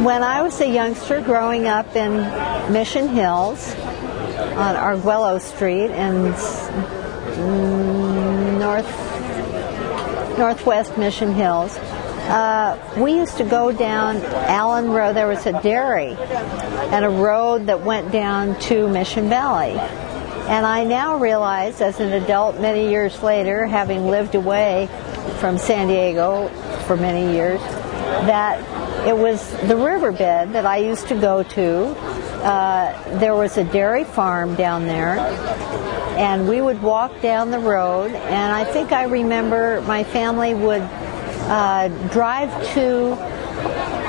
When I was a youngster growing up in Mission Hills on Arguello Street in northwest Mission Hills, we used to go down Allen Road. There was a dairy and a road that went down to Mission Valley. And I now realize, as an adult many years later, having lived away from San Diego for many years, that it was the riverbed that I used to go to. There was a dairy farm down there, and we would walk down the road, and I think I remember my family would drive to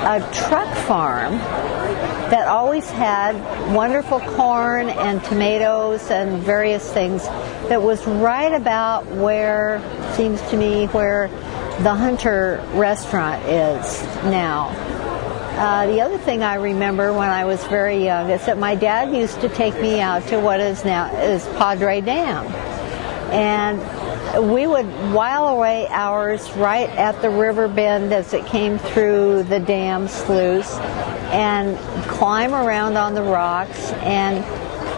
a truck farm that always had wonderful corn and tomatoes and various things that was right about where, seems to me, where the Hunter restaurant is now. The other thing I remember when I was very young is that my dad used to take me out to what is Padre Dam. And we would while away hours right at the river bend as it came through the dam sluice and climb around on the rocks, and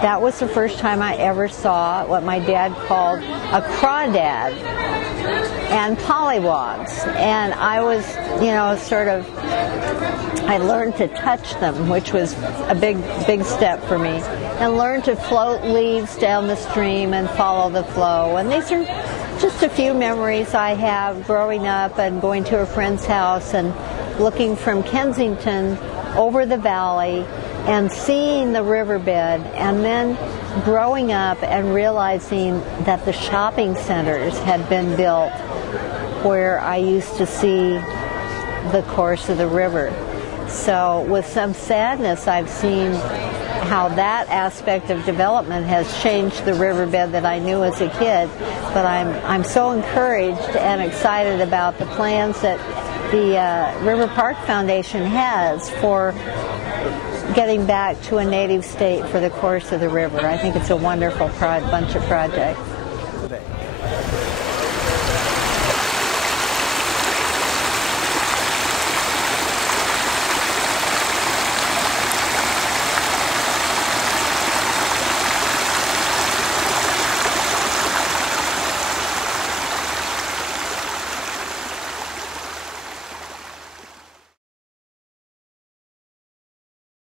that was the first time I ever saw what my dad called a crawdad and pollywogs. And I was, I learned to touch them, which was a big step for me, and learned to float leaves down the stream and follow the flow. And these are just a few memories I have growing up and going to a friend's house and looking from Kensington over the valley and seeing the riverbed, and then growing up and realizing that the shopping centers had been built where I used to see the course of the river. So with some sadness, I've seen how that aspect of development has changed the riverbed that I knew as a kid. But I'm so encouraged and excited about the plans that the River Park Foundation has for getting back to a native state for the course of the river. I think it's a wonderful bunch of projects.